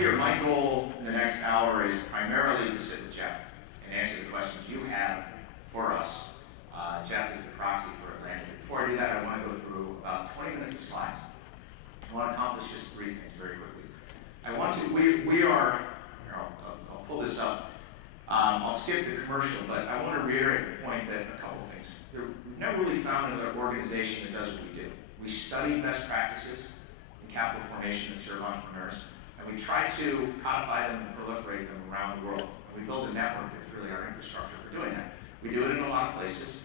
here, my goal in the next hour is primarily to sit with Jeff and answer the questions you have for us. Jeff is the proxy for Atlanta. Before I do that, I want to go through about 20 minutes of slides. I want to accomplish just 3 things very quickly. I want to, we are, here, I'll pull this up. I'll skip the commercial, but I want to reiterate the point that a couple things. We've never really found another organization that does what we do. We study best practices in capital formation that serve entrepreneurs, and we try to codify them and proliferate them around the world. And we build a network that's really our infrastructure for doing that. We do it in a lot of places.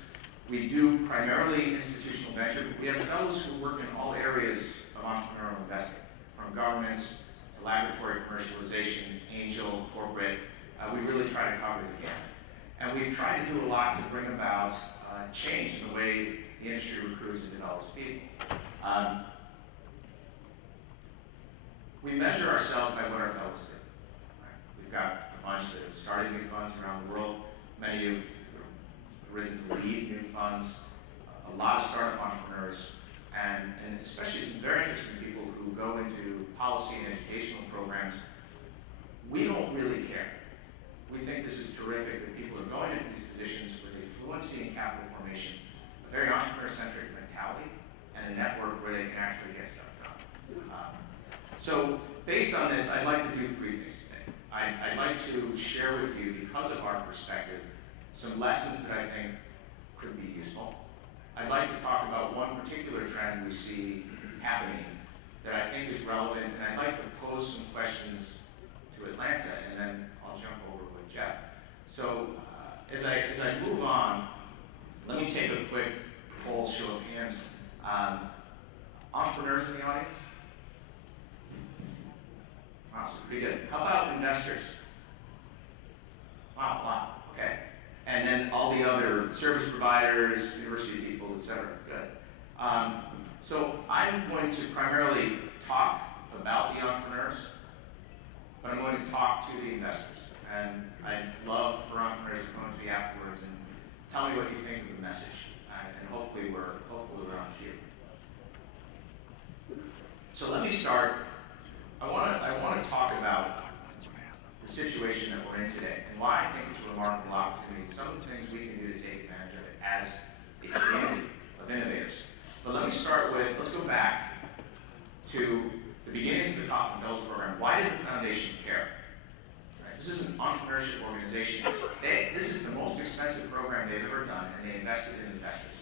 We do primarily institutional venture, but we have fellows who work in all areas of entrepreneurial investing, from governments to laboratory commercialization, angel, corporate. We really try to cover the gamut. And we've tried to do a lot to bring about change in the way the industry recruits and develops people. We measure ourselves by what our fellows do. Right? We've got a bunch that have started new funds around the world. Many have risen to lead new funds. A lot of startup entrepreneurs, and especially some very interesting people who go into policy and educational programs. We don't really care. We think this is terrific that people are going into these positions with a fluency in capital formation, a very entrepreneur-centric mentality, and a network where they can actually get stuff done. So based on this, I'd like to do 3 things today. I'd like to share with you, because of our perspective, some lessons that I think could be useful. I'd like to talk about one particular trend we see happening that I think is relevant, and I'd like to pose some questions to Atlanta, and then I'll jump over with Jeff. So as I move on, let me take a quick poll, show of hands. Entrepreneurs in the audience? Wow, so pretty good. How about investors? Wow, okay. And then all the other service providers, university people, et cetera. Good. So I'm going to primarily talk about the entrepreneurs, but I'm going to talk to the investors. And I'd love for entrepreneurs to come to me afterwards and tell me what you think of the message. And hopefully we're on cue. So let me start. I want to talk about the situation that we're in today and why I think it's a remarkable opportunity. Some of the things we can do to take advantage of it as a community of innovators. But let me start with, let's go back to the beginnings of the Kauffman Fellows Program. Why did the foundation care? Right? This is an entrepreneurship organization. This is the most expensive program they've ever done, and they invested in investors.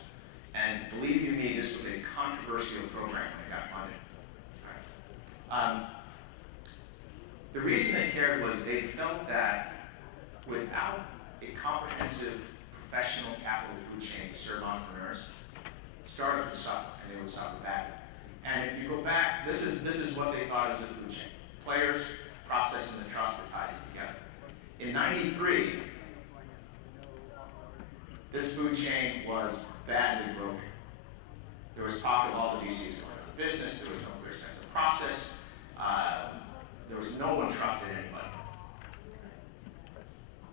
And believe you me, this was a controversial program when it got funded. Right? The reason they cared was they felt that without a comprehensive professional capital food chain to serve entrepreneurs, startups would suffer, and they would suffer badly. And if you go back, this is what they thought as a food chain. Players, process, and the trust that ties it together. In '93, this food chain was badly broken. There was talk of all the VCs going out of business, there was no clear sense of process, there was no one trusted anybody.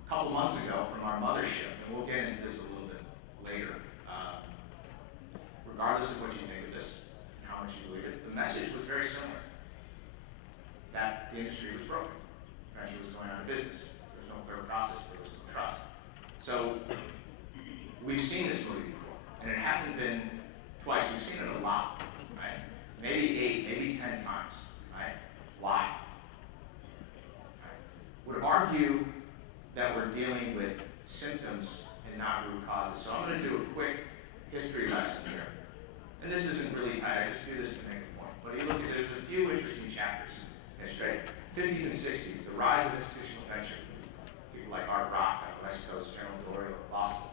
A couple months ago from our mothership, and we'll get into this a little bit later, regardless of what you think of this, and how much you believe it, the message was very similar. That the industry was broken. Venture was going out of business. There was no clear process, there was no trust. So we've seen this movie before, and it hasn't been twice. We've seen it a lot, right? Maybe 8, maybe 10 times, right? Why? Would argue that we're dealing with symptoms and not root causes. So I'm going to do a quick history lesson here. And this isn't really tight, I just do this to make a point. But you look at, there's a few interesting chapters. History. 50s and 60s, the rise of institutional venture. People like Art Rock, like West Coast, General Dory, Boston.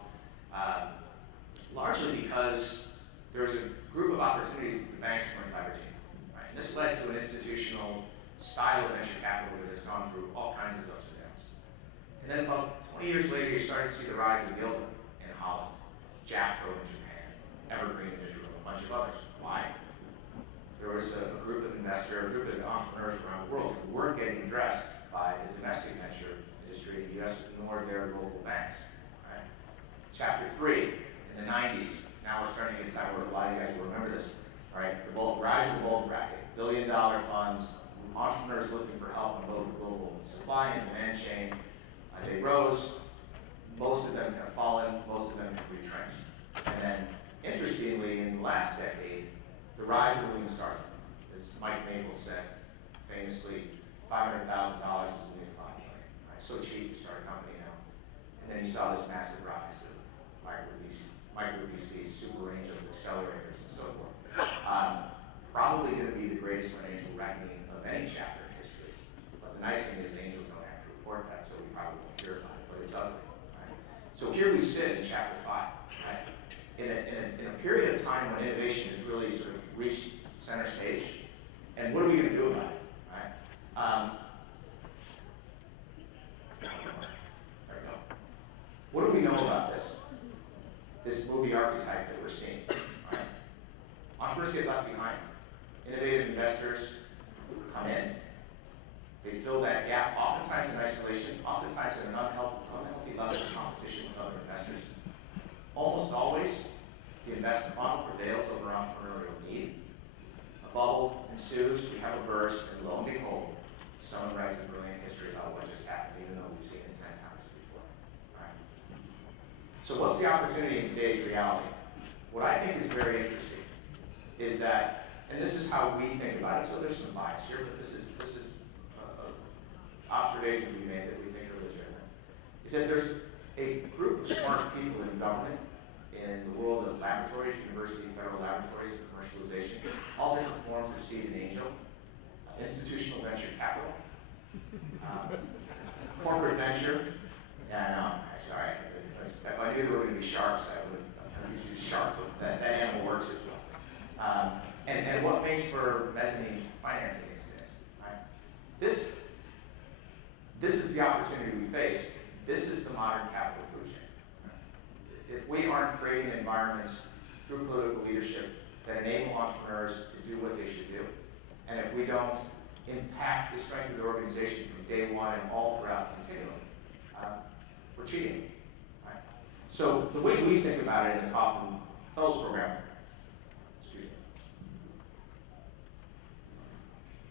Largely because there was a group of opportunities that the banks weren't leveraging. Right? And this led to an institutional style of venture capital that has gone through all kinds of ups and downs. And then about 20 years later, you started to see the rise of Gilda in Holland, Jackpro in Japan, Evergreen in Israel, and a bunch of others. Why? There was a group of investors, a group of entrepreneurs around the world who weren't getting addressed by the domestic venture industry in the US nor their local banks. Right? Chapter 3, in the 90s, now we're starting to get inside where a lot of you guys will remember this. Right? The rise of the bulge bracket, $1 billion funds, entrepreneurs looking for help on both the global supply and demand chain. They rose. Most of them have fallen. Most of them have retrenched. And then, interestingly, in the last decade, the rise of the lean startup, as Mike Maples said, famously, $500,000 is the new $5 million. Right? So cheap to start a company now. And then you saw this massive rise of micro VCs, super angels, accelerators, and so forth. Probably going to be the greatest financial reckoning of any chapter in history. But the nice thing is angels don't have to report that, so we probably won't hear about it, but it's ugly. Right? So here we sit in chapter 5. Right? In a period of time when innovation has really sort of reached center stage, and what are we going to do about it? Right? There we go. What do we know about this movie archetype that we're seeing? Right? Entrepreneurs get left behind. Innovative investors come in. They fill that gap, oftentimes in isolation, oftentimes in an unhealthy level of competition with other investors. Almost always, the investment model prevails over entrepreneurial need. A bubble ensues, we have a burst, and lo and behold, someone writes a brilliant history about what just happened, even though we've seen it 10 times before. Right? So what's the opportunity in today's reality? What I think is very interesting is that, and this is how we think about it, so there's some bias here, but this is observations we made that we think are legitimate, is that there's a group of smart people in government, in the world of laboratories, university, federal laboratories, and commercialization, all different forms of seed and angel, institutional venture capital, corporate venture, sorry, if I knew there were going to be sharks, I would have used shark, but that animal works as well. And what makes for mezzanine financing exists, right? This is the opportunity we face. This is the modern capital food chain. If we aren't creating environments through political leadership that enable entrepreneurs to do what they should do, and if we don't impact the strength of the organization from day one and all throughout the continuum, we're cheating. Right? So the way we think about it in the Kaufman Fellows Program,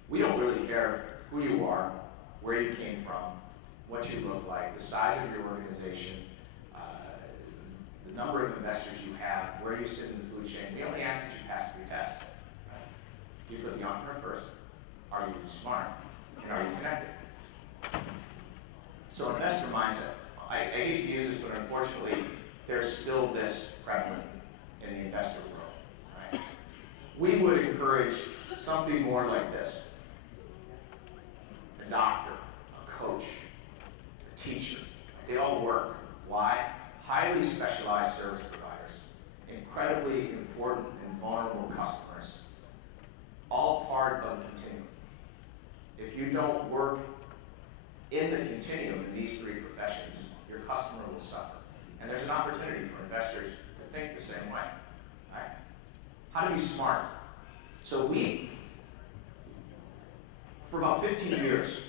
we don't really care who you are, where you came from, what you look like, the size of your organization, the number of investors you have, where you sit in the food chain. We only ask that you pass 3 tests. Right? You put the entrepreneur first. Are you smart? And are you connected? So investor mindset. I hate to use this, but unfortunately, there's still this prevalent in the investor world. Right? We would encourage something more like this. A doctor, a coach, a teacher. They all work. Why? Highly specialized service providers, incredibly important and vulnerable customers, all part of the continuum. If you don't work in the continuum in these 3 professions, your customer will suffer. And there's an opportunity for investors to think the same way. Right? How to be smart. So we, for about 15 years,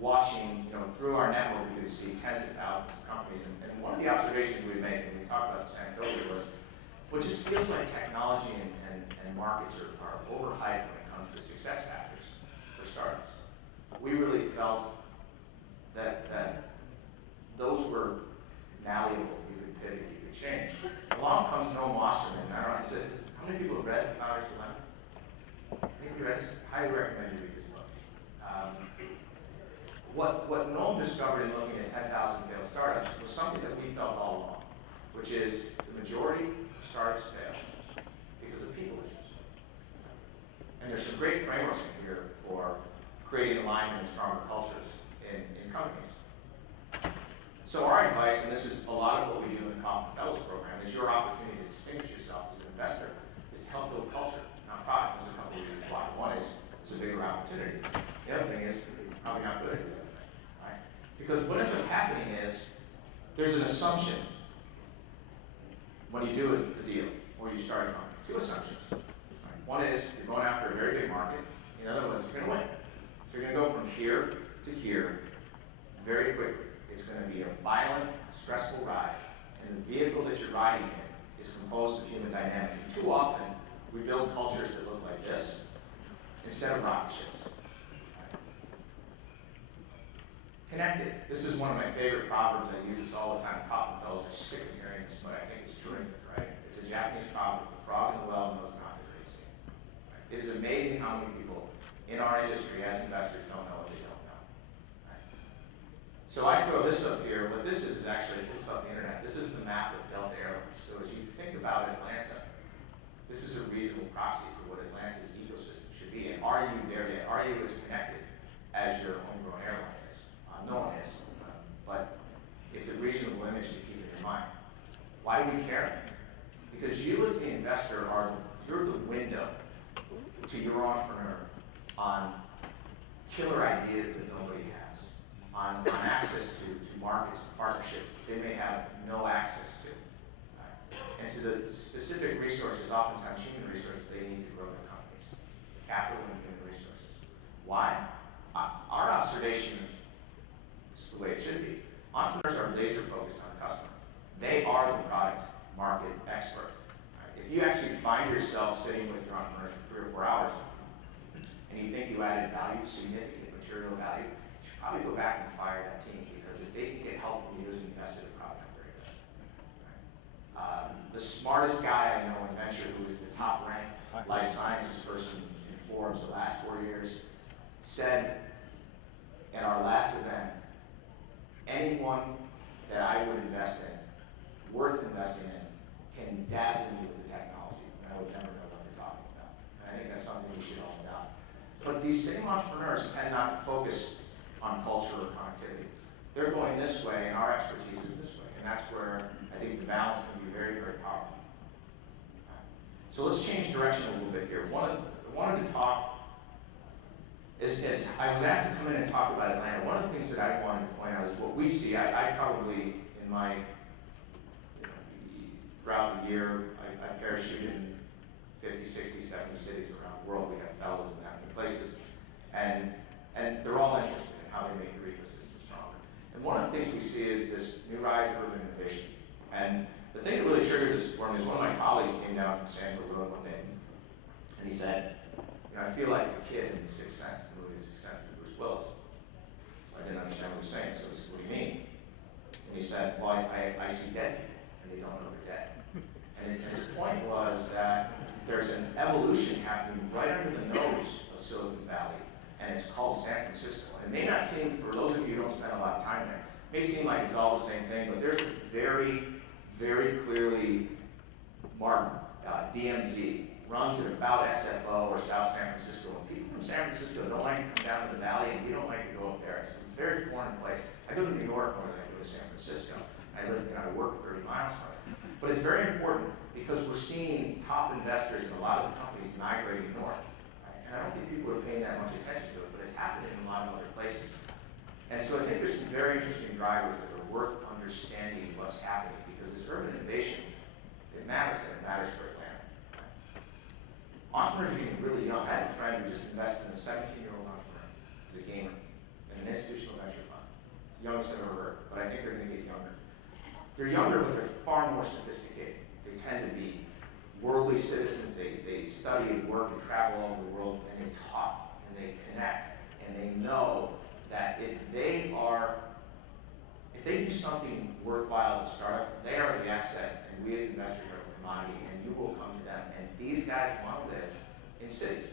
watching, through our network, we could see tens of thousands of companies. And one of the observations we made when we talked about this anecdotally was, well, it just feels like technology and markets are overhyped when it comes to success factors for startups. We really felt that those were malleable. You could pivot, you could change. Along comes Noam Wasserman. I don't know, how many people have read The Founder's Dilemma? I think you read it. Highly recommend you read this book. What Noam discovered in looking at 10,000 failed startups was something that we felt all along, which is the majority of startups fail because of people issues. And there's some great frameworks in here for creating alignment and stronger cultures in companies. So our advice, and this is a lot of what we do in the Kaufman Fellows Program, is your opportunity to distinguish yourself as an investor is to help build culture, not product. There's a couple of reasons why. One is it's a bigger opportunity. The other thing is you're probably not good at the other thing, right? Because what ends up happening is there's an assumption when you do a deal or you start a company. 2 assumptions. Right? One is you're going after a very big market. The other one is you're going to win. So you're going to go from here to here very quickly. It's going to be a violent, stressful ride, and the vehicle that you're riding in is composed of human dynamic. And too often, we build cultures that look like this instead of rocket ships. Connected. This is one of my favorite proverbs. I use this all the time. Cotton fellows are sick of hearing this, but I think it's terrific, right? It's a Japanese proverb. The frog in the well knows not the great sea. Right? It is amazing how many people in our industry as investors don't know what they don't know. Right? So I throw this up here. What this is actually, it's off the internet. This is the map of Delta Airlines. So as you think about Atlanta, this is a reasonable proxy for what Atlanta's ecosystem should be. And are you there yet? Are you as connected as your homegrown airline is? No one is, but it's a reasonable image to keep in your mind. Why do we care? Because you as the investor you're the window to your entrepreneur on killer ideas that nobody has, on access to markets and partnerships they may have no access to, right? And to the specific resources, oftentimes human resources, they need to grow their companies, capital and human resources. Why? Our observation is the way it should be. Entrepreneurs are laser focused on the customer. They are the product market expert. Right? If you actually find yourself sitting with your entrepreneur for 3 or 4 hours and you think you added value, significant material value, you should probably go back and fire that team, because if they can get help from you as an investor, they're probably not very good. Right? The smartest guy I know in venture, who is the top ranked life sciences person in Forbes the last 4 years, said in our last event, anyone that I would invest in, worth investing in, can dazzle you with the technology, and I would never know what they're talking about. And I think that's something we should all adopt. But these same entrepreneurs tend not to focus on culture or connectivity. They're going this way, and our expertise is this way. And that's where I think the balance can be very, very powerful. So let's change direction a little bit here. I wanted to talk, as I was asked to come in and talk about Atlanta, one of the things that I wanted to point out is what we see. I probably, in my, throughout the year, I parachute in 50, 60, 70 cities around the world. We have fellows in that many places. And they're all interested in how they make their ecosystem stronger. And one of the things we see is this new rise of urban innovation. And the thing that really triggered this for me is one of my colleagues came down from San Diego one day, and he said, I feel like the kid in The Sixth Sense, the movie The Sixth Sense with Bruce Willis. I didn't understand what he was saying, so I said, what do you mean? And he said, well, I see dead people, and they don't know they're dead. And his point was that there's an evolution happening right under the nose of Silicon Valley, and it's called San Francisco. It may not seem, for those of you who don't spend a lot of time there, it may seem like it's all the same thing, but there's a very, very clearly marked DMZ, runs at about SFO or South San Francisco. And people from San Francisco don't like to come down to the valley, and we don't like to go up there. It's a very foreign place. I go to New York more than I go to San Francisco. I work 30 miles from it. But it's very important because we're seeing top investors in a lot of the companies migrating north. Right? And I don't think people are paying that much attention to it, but it's happening in a lot of other places. And so I think there's some very interesting drivers that are worth understanding what's happening, because this urban innovation, it matters, and it matters for Atlanta. Entrepreneurs are getting really young. I had a friend who just invested in a 17-year-old entrepreneur who's a gamer in an institutional venture fund. It's the youngest I've ever heard, but I think they're going to get younger. They're younger, but they're far more sophisticated. They tend to be worldly citizens. They study and work and travel all over the world, and they talk, and they connect, and they know that if they do something worthwhile as a startup, they are the asset, and we as investors are the commodity, and you will come to them. And these guys want to live in cities.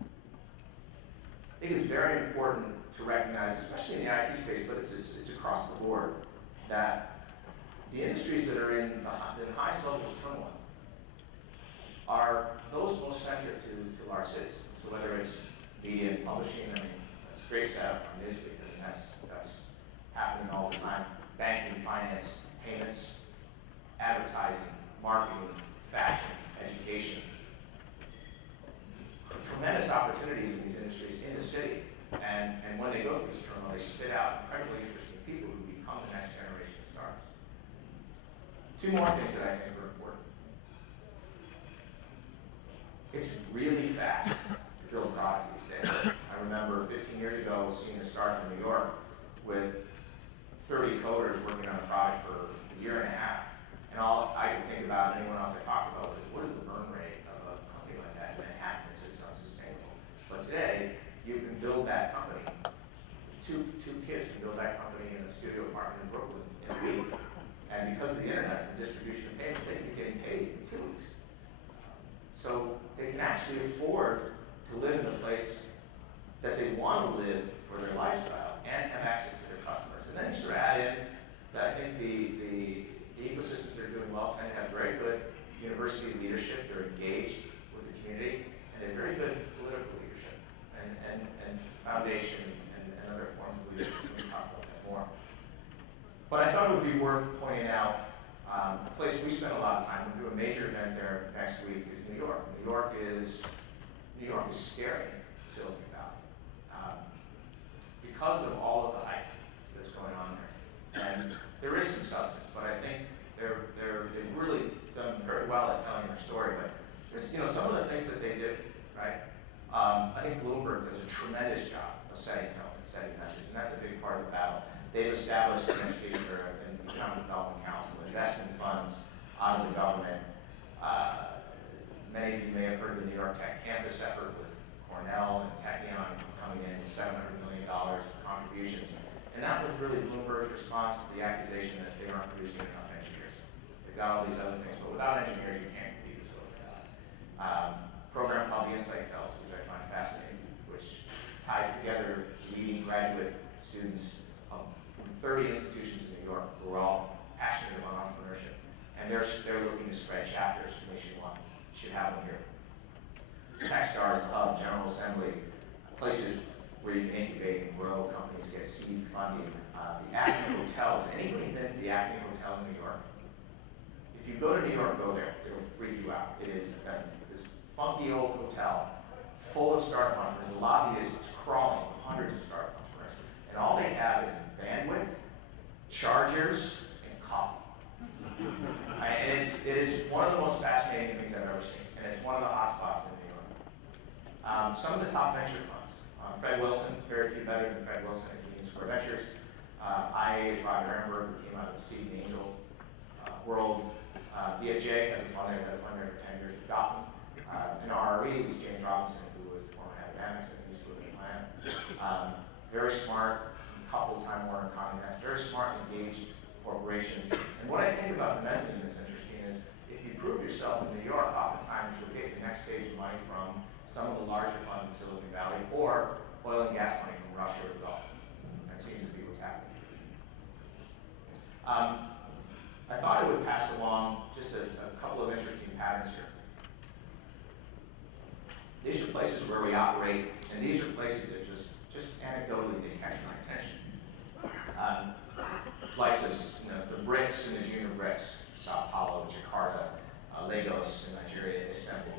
I think it's very important to recognize, especially in the IT space, but it's across the board, that the industries that are in the highest level of turmoil are those most centric to our cities. So whether it's media and publishing, it's a great setup for Newsweek, and that's happening all the time. Banking, finance, payments, advertising, marketing, fashion, education. Tremendous opportunities in these industries in the city. And when they go through this turmoil, they spit out incredibly interesting people who become the next generation of stars. Two more things that I think are important. It's really fast to build product these days. I remember 15 years ago seeing a startup in New York with 30 coders working on a product for a year and a half. And all I could think about, and anyone else I talked about, was what is the burn rate of a company like that in Manhattan? It's unsustainable. But today, you can build that company. Two kids from actually afford to live in the place that they want to live for their lifestyle and have access to their customers. And then you sort of add in that I think the ecosystems that are doing well tend to have very good university leadership. They're engaged with the community, and they have very good political leadership and foundation and other forms of leadership. We can talk about that more. But I thought it would be worth pointing out a place we spend a lot of time. We'll do a major event there next week is New York. New York is scary, Silicon Valley, because of all of the hype that's going on there. And there is some substance, but I think they've really done very well at telling their story. But there's, some of the things that they do, right? I think Bloomberg does a tremendous job of setting tone and setting message, and that's a big part of the battle. They've established an education and economic development council, investment funds out of the government. Many of you may have heard of the New York Tech campus effort with Cornell and Technion coming in with $700 million contributions. And that was really Bloomberg's response to the accusation that they aren't producing enough engineers. They've got all these other things, but without engineers, you can't compete with Silicon Valley. Program called the Insight Fellows, which I find fascinating, which ties together leading graduate students from 30 institutions in New York who are all passionate about entrepreneurship. And they're looking to spread chapters nationwide. You should have them here. Techstars, Hub, General Assembly, places where you can incubate and grow companies, get seed funding. The Acme Hotel, has anybody been to the Acme Hotel in New York? If you go to New York, go there. It'll freak you out. It is this funky old hotel full of startup entrepreneurs. The lobby is crawling with hundreds of startup entrepreneurs. And all they have is bandwidth, chargers, and coffee. And it is one of the most fascinating things I've ever seen. And it's one of the hot spots in New York. Some of the top venture funds. Fred Wilson, very few better than Fred Wilson at Union Square Ventures. IA, Roger Ehrenberg, who came out of the seed and angel world. DFJ has a fund there, had a fund there for 10 years with Gotham. And RRE was James Robinson, who was the former head of Dynamics and used to live in Atlanta. Very smart, coupled Time Warner Condé very smart, engaged corporations. And what I think about the mezzanine that's interesting is if you prove yourself in New York, oftentimes you'll get the next stage of money from some of the larger funds in Silicon Valley or oil and gas money from Russia or the Gulf. That seems to be what's happening. I thought I would pass along just a couple of interesting patterns here. These are places where we operate, and these are places that just anecdotally they catch my attention. Places, the BRICS and the Junior BRICS, Sao Paulo, Jakarta, Lagos in Nigeria, Istanbul.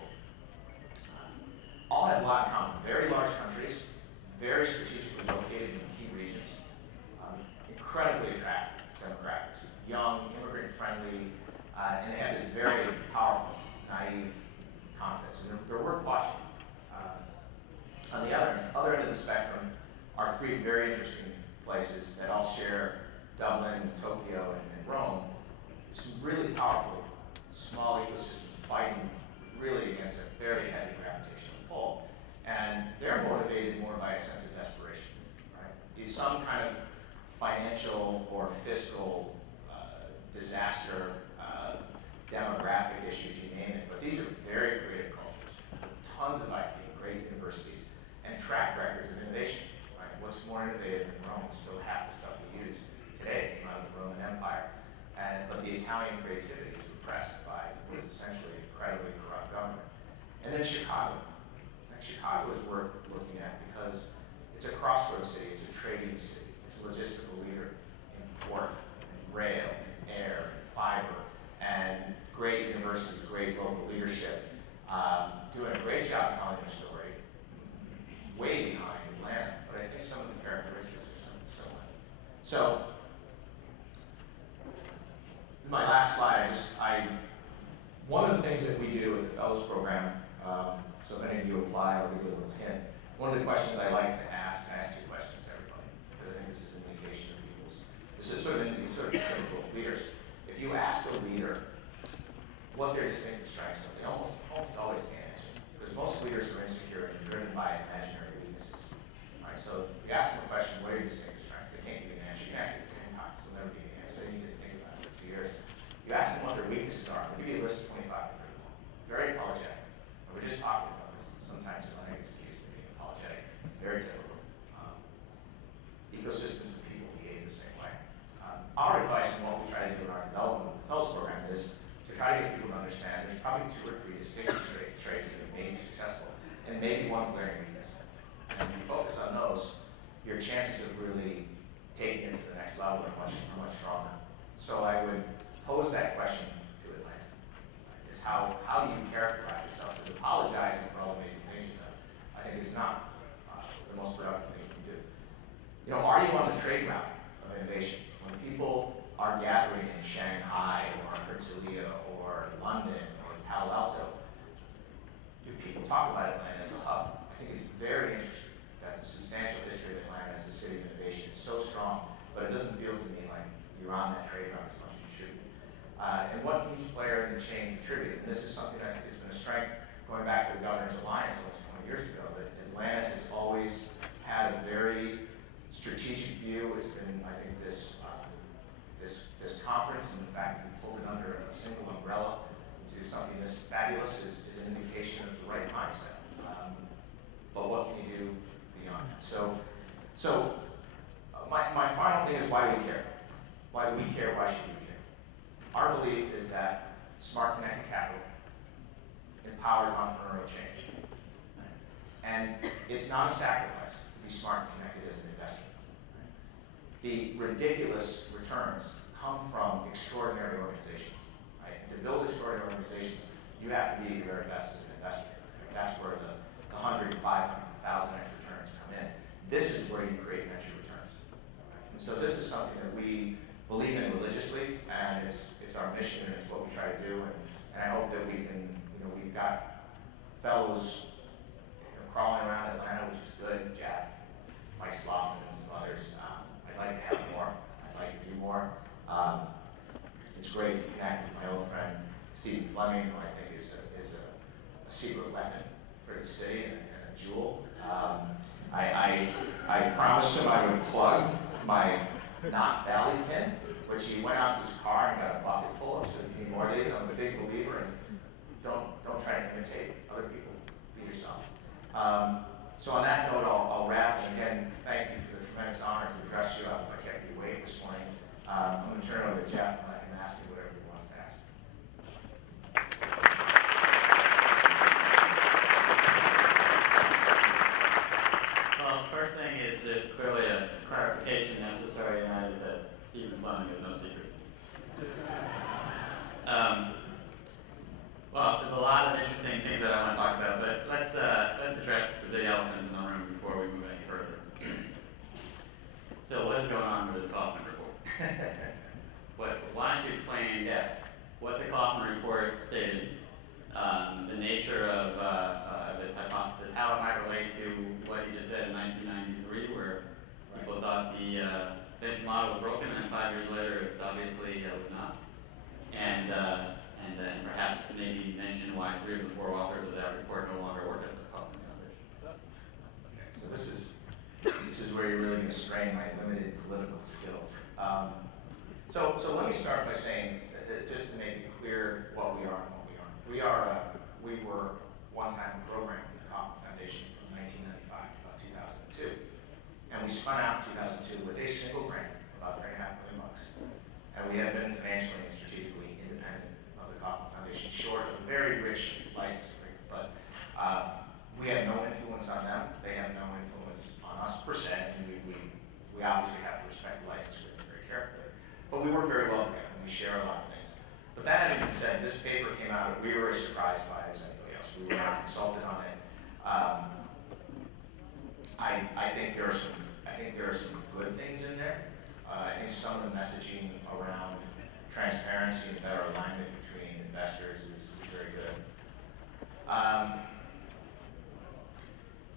All have a lot in common. Very large countries, very strategically located in key regions, incredibly attractive demographics, young, immigrant-friendly, and they have this very powerful, naive confidence, and they're worth watching. On the other end of the spectrum are three very interesting places that all share Dublin, Tokyo, and Rome. Some really powerful small ecosystems fighting really against a very heavy gravitational pull. And they're motivated more by a sense of desperation, right? It's some kind of financial or fiscal disaster, demographic issues, you name it. But these are very creative cultures, tons of IP, great universities, and track records of innovation, right? What's more innovative than Rome? Still half the stuff we use today came out of the Roman Empire. But the Italian creativity is repressed by what is essentially an incredibly corrupt government. And then Chicago. Chicago is worth looking at because it's a crossroads city, it's a trading city, it's a logistical leader in port, and rail, and air, and fiber, and great universities, great local leadership, doing a great job telling their story, way behind Atlanta, but I think some of the characteristics are something similar. So, my last slide, one of the things that we do with the Fellows Program, so if any of you apply, I'll give you a little hint. One of the questions I like to ask, and I ask two questions to everybody, because I think this is an indication of people's, this is sort of typical of leaders. If you ask a leader what their distinctive strengths are, they almost always can't answer, because most leaders are insecure and driven by imaginary weaknesses. All right, so if you ask them a question, what are your distinctive strengths? They can't give you an answer. You can ask it 10 times, they'll never give you an answer. They need to think about it for 2 years. You ask them what their weaknesses are, they'll give you a list of 25 to 30. Very apologetic. And we're just talking about and maybe one glaring weakness. And when you focus on those, your chances of really taking it to the next level are much stronger. So I would pose that question to Atlanta: is how do you characterize yourself? Because apologizing for all the amazing things you've done, I think, is not the most productive thing you can do. You know, are you on the trade route of innovation? When people are gathering in Shanghai or Herzliya or London or Palo Alto, do people talk about Atlanta as a hub? I think it's very interesting. That's a substantial history of Atlanta as a city of innovation. It's so strong, but it doesn't feel to me like you're on that trade route as much as you should be. And what can each player in the chain contribute? And this is something that has been a strength going back to the Governor's Alliance almost 20 years ago, that Atlanta has always had a very strategic view. It's been, I think, this conference, and the fact that we pulled it under a single umbrella to something this fabulous is an indication of the right mindset. But what can you do beyond that? So my final thing is, why do we care? Why do we care? Why should we care? Our belief is that smart connected capital empowers entrepreneurial change. And it's not a sacrifice to be smart and connected as an investment. The ridiculous returns come from extraordinary organizations. Right? To build extraordinary organizations, you have to be the very best as an investor. That's where the 100, 500,000 X returns come in. This is where you create venture returns. And so this is something that we believe in religiously, and it's our mission, and it's what we try to do. And I hope that we can, we've got fellows crawling around Atlanta, which is good. Jeff, Mike Slauson, and some others. I'd like to have more. I'd like to do more. It's great to connect with my old friend Stephen Fleming, who I think is a secret weapon for the city and a jewel. I promised him I would plug my Knott Valley pin, which he went out to his car and got a bucket full of. So if you need more of these, I'm a big believer in don't try to imitate other people. Be yourself. So on that note, I'll wrap. And again, thank you for the tremendous honor to address you. I kept you waiting this morning. I'm going to turn it over to Jeff, and I can ask him whatever he wants to ask. Well, first thing is there's clearly a clarification necessary, and that is that Stephen Fleming is no secret. Well, there's a lot of interesting things that I want to talk about, but let's address the big elephant in the room before we move any further. Phil, what is going on with this Kaufman report? Why don't you explain what the Kaufman report stated, the nature of its hypothesis, how it might relate to what you just said in 1993, where people thought the venture model was broken, and then 5 years later, it obviously was not. And then perhaps maybe mention why 3 of the 4 authors of that report no longer work at the Kaufman Foundation. Okay, so this is where you're really going to strain my limited political skills. So let me start by saying, that just to make it clear what we are and what we aren't. We were one-time program in the Kaufman Foundation from 1995 to about 2002. And we spun out in 2002 with a single grant, about $3.5 million. And we have been financially and strategically independent of the Kaufman Foundation, short of a very rich license agreement. But we have no influence on them. They have no influence on us per se. And we obviously have to respect the license agreement very carefully. But we work very well together, and we share a lot of things. But that having been said, this paper came out, we were as surprised by it as anybody else. We were not consulted on it. I think there are some good things in there. I think some of the messaging around transparency and better alignment between investors is very good.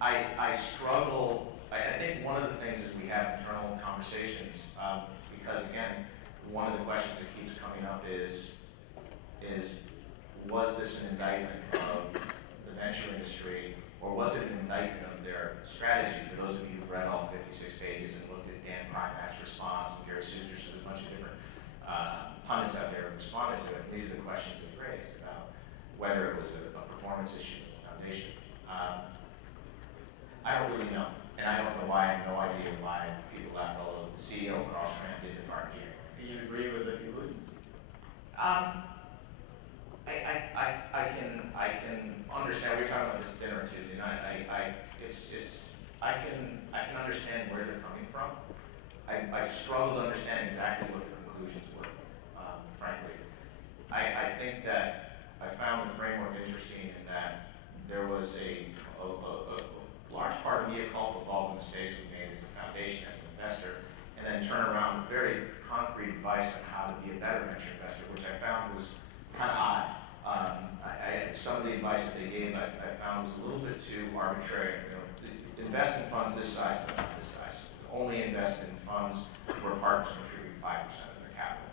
I struggle. I think one of the things is we have internal conversations because, again, one of the questions that keeps coming up is was this an indictment of the venture industry, or was it an indictment of their strategy? For those of you who've read all 56 pages and looked at Dan Primack's response and Gary Souter's, so there's a bunch of different pundits out there who responded to it. And these are the questions they raised about whether it was a performance issue of the foundation. I don't really know, and I don't know why. I have no idea why people left, although the CEO, Carl Schramm, did the part here. Do you agree with the conclusions? I can understand, we were talking about this dinner Tuesday night, I can understand where they're coming from. I struggle to understand exactly what the conclusions were, frankly. I think that I found the framework interesting in that there was a large part of me called for all the mistakes we made as a foundation, as an investor, and then turn around with very concrete advice on how to be a better venture investor, which I found was kind of odd. Some of the advice that they gave I found was a little bit too arbitrary. You know, invest in funds this size, but not this size. Only invest in funds where partners contribute 5% of their capital.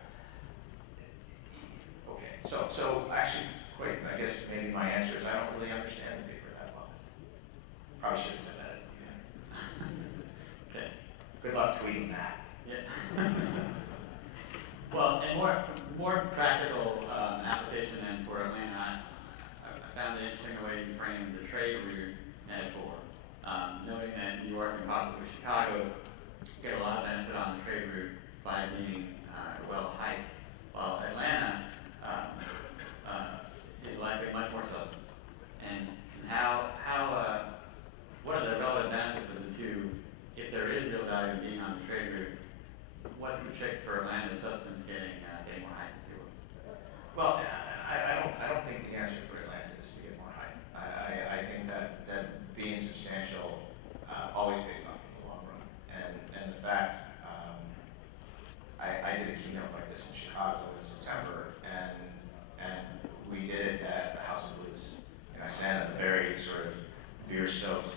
Okay, so actually, wait, I guess maybe my answer is I don't really understand the paper that well. Probably should have said that at the beginning. Okay. Good luck tweeting that. Yeah. Well, and more practical application than for Atlanta, I found it interesting the way you framed the trade route metaphor, noting that New York and possibly Chicago get a lot of benefit on the trade route by being well hiked, while Atlanta is likely much more substance. And what are the relative benefits of the two? If there is real value in being on the trade route, what's the trick for Atlanta's substance getting more hype, if you will? Well, I don't think the answer for Atlanta is to get more hype. I think that being substantial always pays off in the long run. And the fact, I did a keynote like this in Chicago in September, and we did it at the House of Blues. And I sat at the very sort of beer-soaked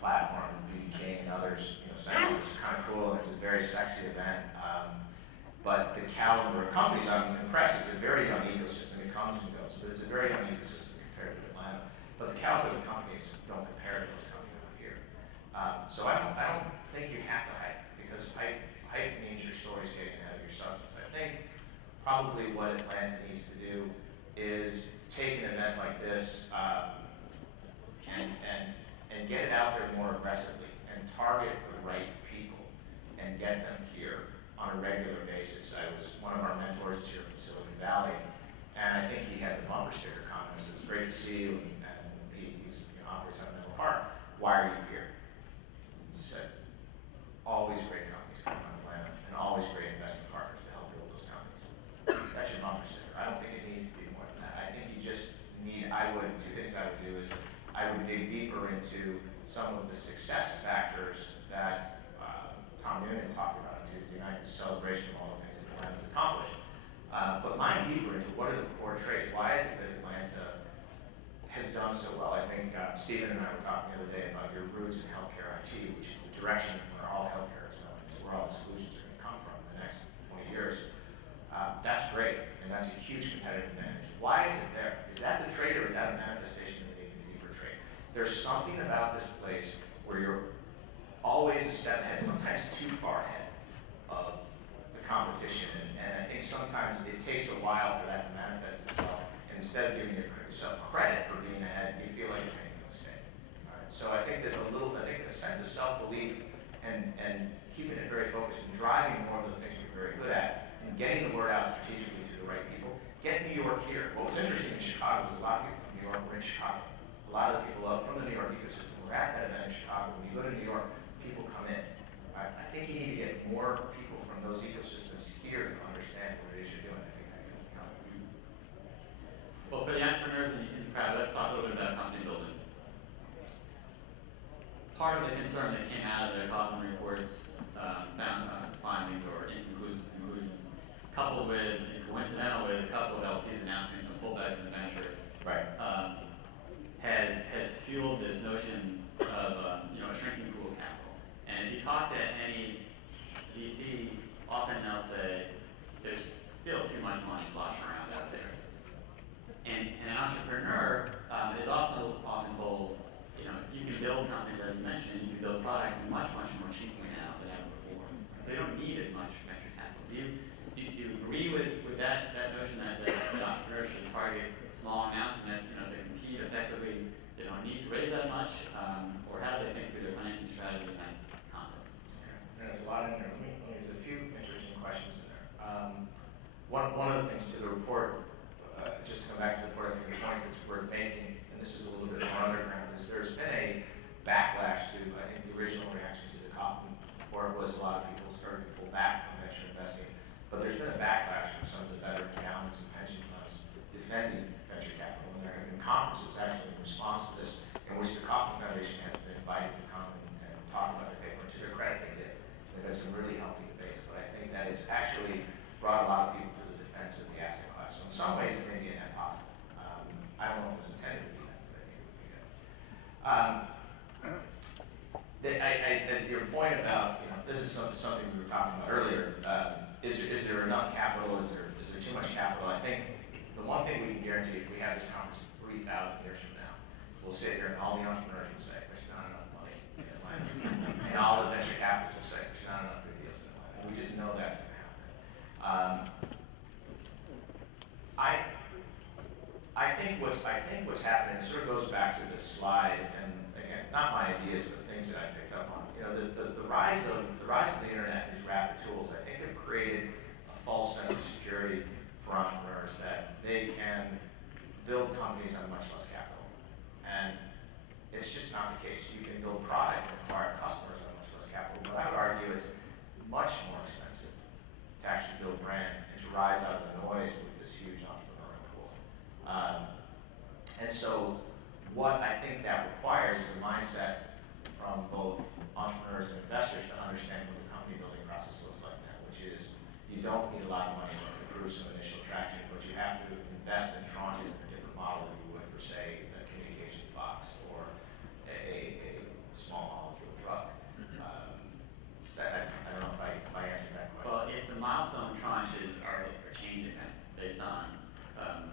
platform with B.B. King and others, saying it was kind of cool, and it's a very sexy event. But the caliber of companies, I'm impressed. It's a very young ecosystem. It comes and goes, but it's a very young ecosystem compared to Atlanta. But the caliber of the companies don't compare to those companies over here. So I don't think you have to hype, because hype means your story's getting ahead of your substance. I think probably what Atlanta needs to do is take an event like this and get it out there more aggressively and target the right people and get them here on a regular basis. One of our mentors is here from Silicon Valley, and I think he had the bumper sticker comments. It was great to see you, and he operates out of Menlo Park. Why are you here? He said, always great companies coming out of Atlanta, and always great investment partners to help build those companies. That's your bumper sticker. I don't think it needs to be more than that. I think you just need, two things I would do is I would dig deeper into some of the success factors that Tom Noonan talked about on Tuesday night, the celebration of all the things that Atlanta's accomplished. But mine deeper into what are the core traits? Why is it that Atlanta has done so well? I think Stephen and I were talking the other day about your roots in healthcare IT, which is the direction where all healthcare is going. It's where all the solutions are going to come from in the next 20 years. That's great, and that's a huge competitive advantage. Why is it there? Is that the trait, or is that a manifestation of the deeper trait? There's something about this place where you're always a step ahead, sometimes too far ahead of the competition. And I think sometimes it takes a while for that to manifest itself. And instead of giving yourself credit for being ahead, you feel like you're making a mistake. All right? So I think that a sense of self-belief and keeping it very focused and driving more of those things you're very good at and getting the word out strategically to the right people. Get New York here. What was interesting in Chicago was a lot of people from New York were in Chicago. A lot of the people up from the New York ecosystem were at that event in Chicago. When you go to New York, people come in. I think you need to get more people from those ecosystems here to understand what it is you're doing. I think that can help. Well, for the entrepreneurs in the crowd, let's talk a little bit about company building. Part of the concern that came out of the Kaufman report's findings or inconclusive conclusions, coupled with, coincidental with a couple of LPs announcing some pullbacks in venture, right, has fueled this notion of a shrinking pool of capital. And if you talk to any VC, often they'll say there's still too much money sloshing around out there. And an entrepreneur is also often told, you can build companies, as you mentioned, you can build products much, much more cheaply now than ever before. So you don't need as much venture capital. Do you agree with that notion that entrepreneurs should target small amounts and that to compete effectively they don't need to raise that much, or how do they think through their financing strategy in that context? Yeah, there's a lot in there. There's a few interesting questions in there. One of the things to the report, just to come back to the report, I think the point that's worth making, and this is a little bit response to this, in which the Kauffman Foundation has been invited to come and talk about the paper. To their credit, they did. They've had some really healthy debates, but I think that it's actually brought a lot of people to the defense of the asset class. So in some ways, it may be a net positive. I don't know if it was intended to be that, but I think it would be good. Your point about, this is something we were talking about earlier. Is there enough capital? Is there too much capital? I think the one thing we can guarantee, if we have this conference 3,000 years from now, we'll sit here and all the entrepreneurs will say, there's not enough money in Atlanta. And all the venture capitalists will say, there's not enough good deals in Atlanta. And we just know that's going to happen. I think what's happening sort of goes back to this slide, and again, not my ideas, but things that I picked up on. The rise of the internet and these rapid tools, I think, have created a false sense of security for entrepreneurs that they can build companies on much less capital. And it's just not the case. You can build product and acquire customers on much less capital, but I would argue it's much more expensive to actually build brand and to rise out of the noise with this huge entrepreneurial pool. And so what I think that requires is a mindset from both entrepreneurs and investors to understand what the company building process looks like now, which is you don't need a lot of money to prove some initial traction, but you have to invest in tranches in a different model than you would for, say, a communications box or a small molecule drug. I don't know if I answered that question. Well, if the milestone tranches are changing based on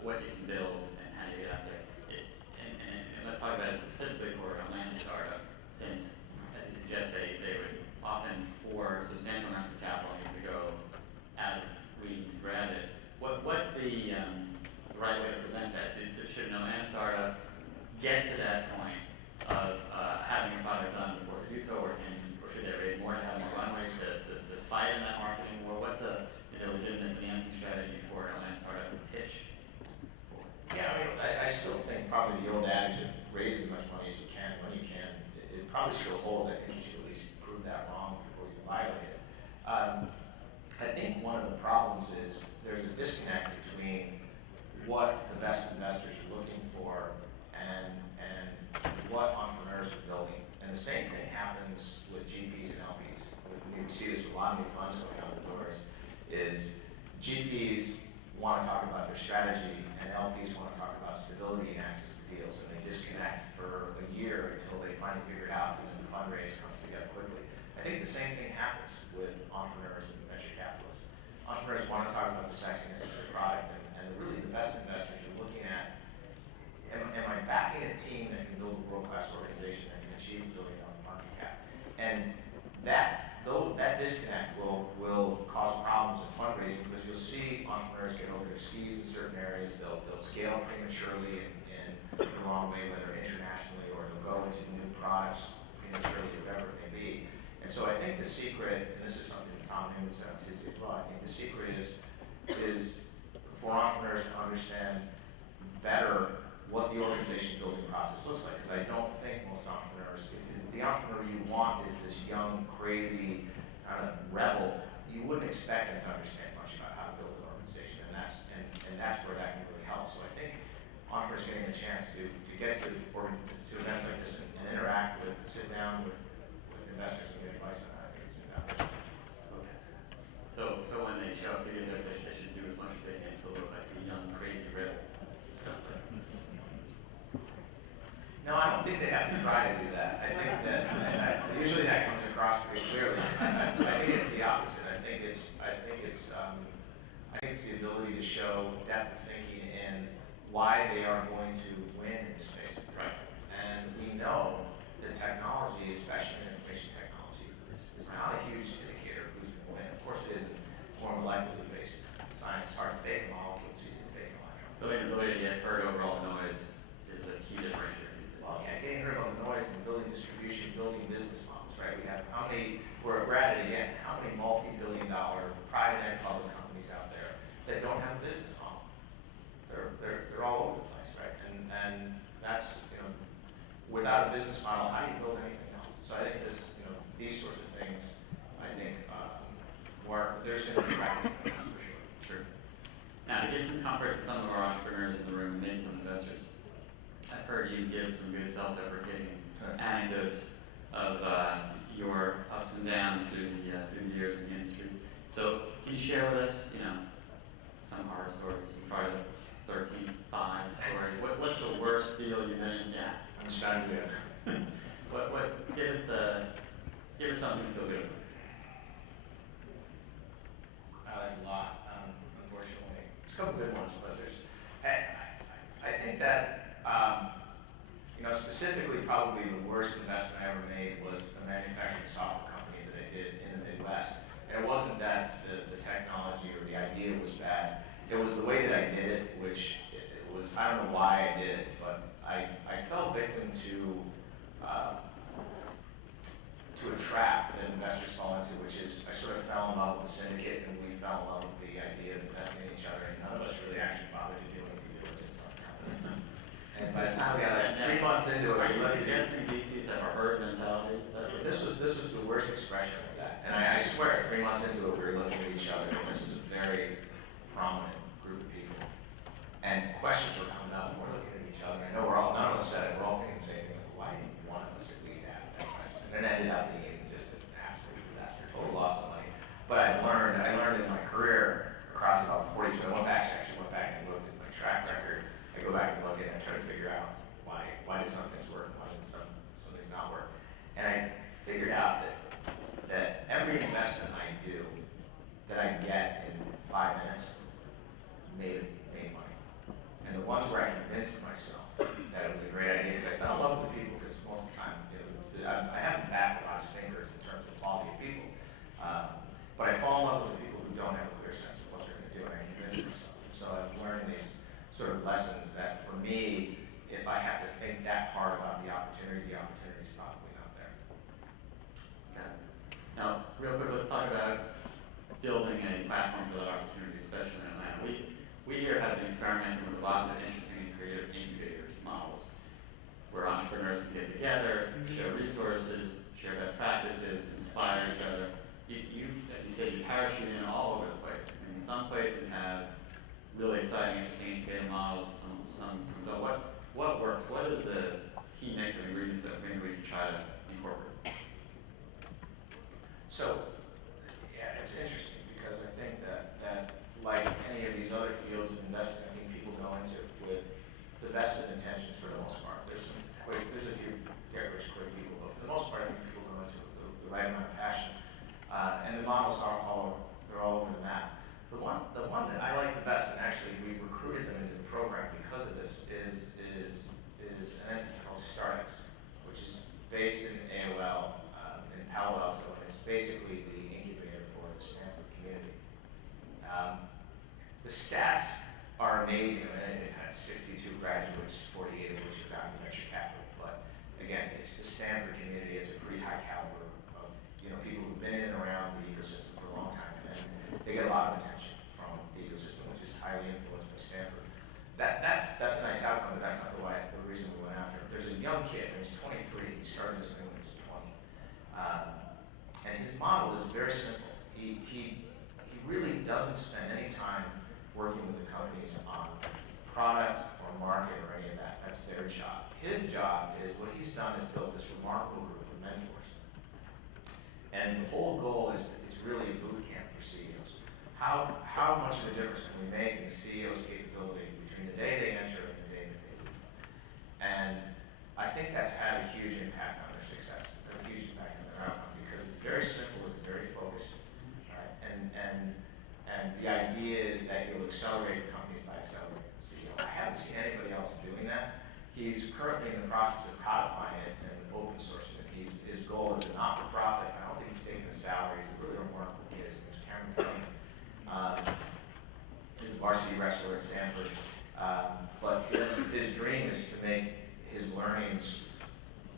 what you can build and how you get out there, and let's talk about it specifically for a land startup, since, as you suggest, they would often, for substantial amounts of capital, need to go out of reading to grab it. What's the right way to present that? Should an land startup get to that point of having a product done before they do so, or should they raise more to have more runway to fight in that market anymore? What's a legitimate financing strategy for a land startup to pitch for? Yeah, I still think probably the old adage of raise as much money as you can when you can, it probably still holds. I think you should at least prove that wrong before you violate it. I think one of the problems is there's a disconnect between what the best investors are looking for and what entrepreneurs are building. And the same thing happens with GPs and LPs. We see this with a lot of new funds going out the doors, is GPs want to talk about their strategy and LPs want to talk about stability and access to deals, and they disconnect for a year until they finally figure it out and then the fundraise comes together quickly. I think the same thing happens with entrepreneurs and venture capitalists. Entrepreneurs want to talk about the sexiness of their product, and really the best investors are looking at, am I backing a team that can build a world-class organization that can achieve $1 billion market cap? And that disconnect will cause problems in fundraising, because you'll see entrepreneurs get over their skis in certain areas. They'll scale prematurely in the wrong way, whether internationally or they'll go into new products prematurely, whatever it may be. And so I think the secret, and this is something Tom Newman said on Tuesday as well, I think the secret is for entrepreneurs to understand better what the organization building process looks like. Because I don't think most entrepreneurs, the entrepreneur you want is this young, crazy, kind of rebel. You wouldn't expect them to understand much about how to build an organization, and that's where that can really help. So I think entrepreneurs getting a chance to get to events like this and interact with, sit down with investors and get advice on that, I think it's invaluable. Okay. So when they show up to get their pitch, they should do as much as they can to look like the young, crazy rebel. No, I don't think they have to try to do that. I think that usually that comes across pretty clearly. I think it's the opposite. I think it's the ability to show depth of thinking in why they are going to win in this space. Right. And we know that technology, especially information technology, is not a huge indicator of who's going to win. Of course, it is more of a likelihood-based science. It's hard to fake a molecule. It's easy to fake an electron. Building an ability to get heard over all the noise is a key differentiator. Well, yeah, getting rid of all the noise and building distribution, building business models, right? We have we're at it again, how many multi-billion-dollar private and public companies out there that don't have a business model? They're all over the place, right? And that's, without a business model, how do you build anything else? So I think these sorts of things, I think, there's going to be practice for sure. Now, to give some comfort to some of our entrepreneurs in the room, maybe some investors, I've heard you give some good self-deprecating anecdotes of your ups and downs through the years in the industry. So can you share with us, some horror stories, probably 13, 5 stories? What's the worst deal you've been in? Yeah. I'm starting to give us something to feel good about. There's a lot, unfortunately. There's a couple good ones, but I think that, specifically probably the worst investment I ever made was a manufacturing software company that I did in the Midwest. And it wasn't that the technology or the idea was bad. It was the way that I did it, which it was, I don't know why I did it, but I fell victim to a trap that investors fall into, which is I sort of fell in love with the syndicate, and we fell in love with the idea of investing in each other, and none of us really actually bothered to do any due diligence on the company. And by the time we got like 3 months into it, Are you suggesting VCs have a herd mentality? this was the worst expression of that. And I swear, 3 months into it, we were looking at each other, and this is a very prominent group of people. And questions were coming up, and we're looking at each other. I know none of us said it, we're all thinking the same thing. Why didn't one of us at least ask that question? And then it ended up being just an absolute disaster, total loss of money. But I learned in my career across about 42. I went back and looked at my track record. I go back and look at it and try to figure out why did some things work and why did some things not work. And I figured out that every investment I do that I get in 5 minutes made money. And the ones where I convinced myself that it was a great idea, because I fell in love with the people, because most of the time, I haven't backed a lot of stinkers in terms of quality of people. But I fall in love with the people who don't have a clear sense of what they're going to do, and I convince myself. So I've learned these sort of lessons that for me, if I have to think that hard about the opportunity is probably not there. Okay. Now, real quick, let's talk about building a platform for that opportunity, especially in Atlanta. We here have been experimenting with lots of interesting and creative incubators models, where entrepreneurs can get together, share resources, share best practices, inspire each other. You, as you said, you parachute in all over the place. I mean, some places have really exciting, interesting incubator models. Some don't. What works? What is the key mix of ingredients that maybe we can try to incorporate? So, yeah, it's interesting because I think that like any of these other fields of investing, I think people go into with the best of intentions for the most part. There's a few get-rich-quick people, but for the most part, I think people go into it with the right amount of passion. And the models are all over the map. The one that I like the best, and actually we recruited them into the program because of this, is an entity called StartX, which is based in AOL in Palo Alto, and it's basically the incubator for the Stanford community. The stats are amazing. I mean, they've had 62 graduates, 48 of which have gotten venture capital. But again, it's the Stanford community. It's a pretty high caliber of people who've been in and around the ecosystem for a long time, and they get a lot of attention from the ecosystem, which is highly influenced by Stanford. That's a nice outcome, but that's not the reason we went after him. There's a young kid, and he's 23. He started this thing when he was 20, and his model is very simple. He really doesn't spend any time working with the companies on product or market or any of that. That's their job. His job is, what he's done is built this remarkable group of mentors. And the whole goal is it's really a boot camp for CEOs. How much of a difference can we make in the CEO's capability between the day they enter and the day that they leave? And I think that's had a huge impact on their success, a huge impact on their outcome, because it's very simple, it's very focused, right? And the idea is that you'll accelerate companies by accelerating the CEO. I haven't seen anybody else doing that. He's currently in the process of codifying it and open sourcing it. His goal is a not-for-profit. I don't think he's taking a salary. He's a really remarkable kid. His name's Cameron Kelly. He's a varsity wrestler at Stanford. But his dream is to make his learnings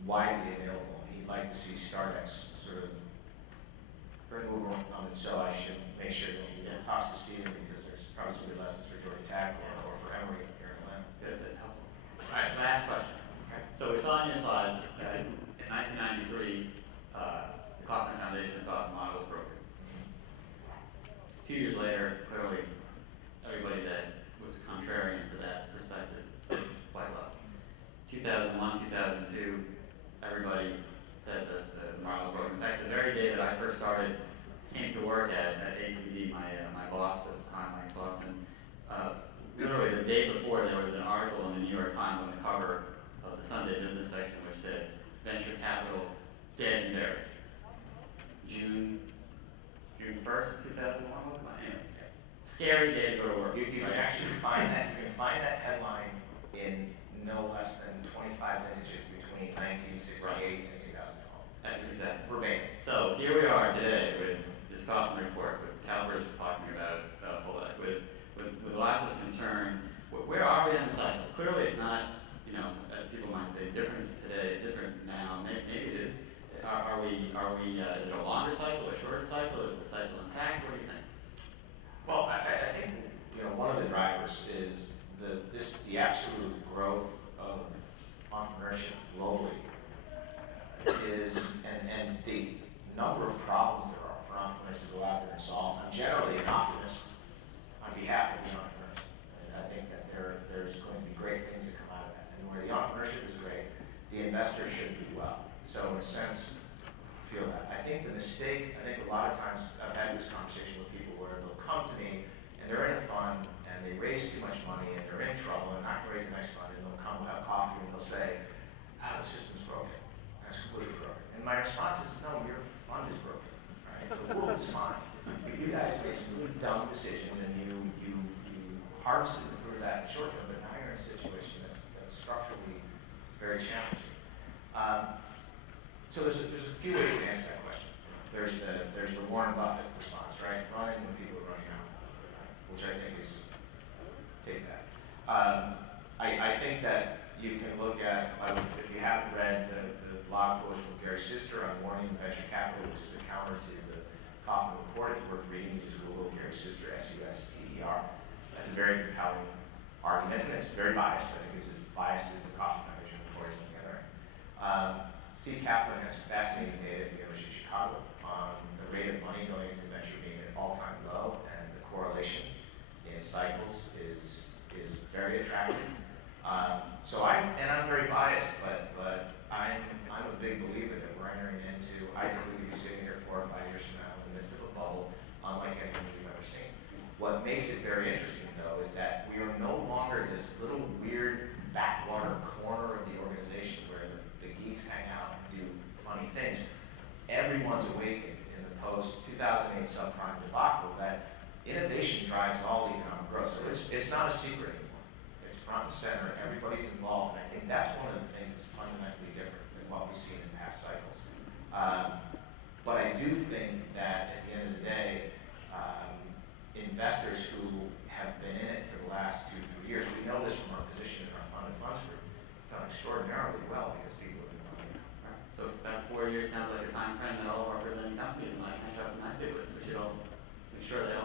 widely available. He'd like to see StartX sort of move on, and so I should make sure that he talks to Stephen, because there's probably some good lessons for Georgia Tech or for Emory here in Atlanta. Good, that's helpful. All right, last question. Okay. So we saw in your slides that in 1993, the Kauffman Foundation thought the model was broken. A few years later, clearly, everybody that was contrarian to that perspective did quite well. 2008, 2001, 2002, everybody said that the model was broken. In fact, the very day that I first started, came to work at ATB, my boss at the time, Mike Slauson, literally the day before, there was an article in the New York Times on the cover of the Sunday Business section which said, venture capital dead and buried. June 1st, 2001 was my name. Scary day to go to work. You can actually find that. You can find that headline in no less than 25 vintages between 1968 and 2012. Exactly. Verbatim. So here we are today with this Kaufman report, with Calibers talking about with lots of concern. Where are we in the cycle? Clearly, it's not, as people might say, different today, different now. Maybe it is. Are we? Is it a longer cycle, a shorter cycle? Is the cycle intact? What do you think? Well, I think one of the drivers is the absolute growth of entrepreneurship globally is and the number of problems there are for entrepreneurs to go out there and solve. I'm generally an optimist on behalf of the entrepreneurs, and I think that there's going to be great things that come out of that. And where the entrepreneurship is great, the investor should do well. So in a sense, feel that. I think a lot of times I've had this conversation with people where they'll come to me and they're in a fund and they raise too much money and they're in trouble and not going to raise the next fund, and they'll come without coffee and they'll say, the system's broken. That's completely broken. And my response is, no, your fund is broken. Right? The world is fine. You guys made some really dumb decisions and you harvested and improved that in the short term, but now you're in a situation that's structurally very challenging. So there's a few ways to answer that question. There's the Warren Buffett response, right? Running when people are running out, right? Which I think is, take that. I think that you can look at, if you haven't read the blog post from Gary's sister on warning venture capital, which is a counter to the Kaufman report, it's worth reading. Just Google Gary's sister, S-U-S-T-E-R. That's a very compelling argument, and it's very biased. I think it's as biased as the Kaufman Foundation report is together. Steve Kaplan has fascinating data at the University of Chicago on the rate of money going into venture being at an all-time low, and the correlation in cycles is very attractive. I'm very biased, but I'm a big believer that we're entering into. I think we could be sitting here 4 or 5 years from now in the midst of a bubble, unlike anything we've ever seen. What makes it very interesting, though, is that we are no longer this little weird backwater corner of the organization where the geeks hang out and do funny things. Everyone's awakened in the post-2008 subprime debacle that innovation drives all economic growth. So it's not a secret anymore. It's front and center. Everybody's involved. And I think that's one of the things that's fundamentally different than what we've seen in past cycles. But I do think that at the end of the day, investors who have been in it for the last 2-3 years, we know this from our position in our fund of funds group, done extraordinarily well because people have been running it. Right. So about 4 years sounds like a time frame that all of our presenting companies might catch up nicely with. We should all make sure they all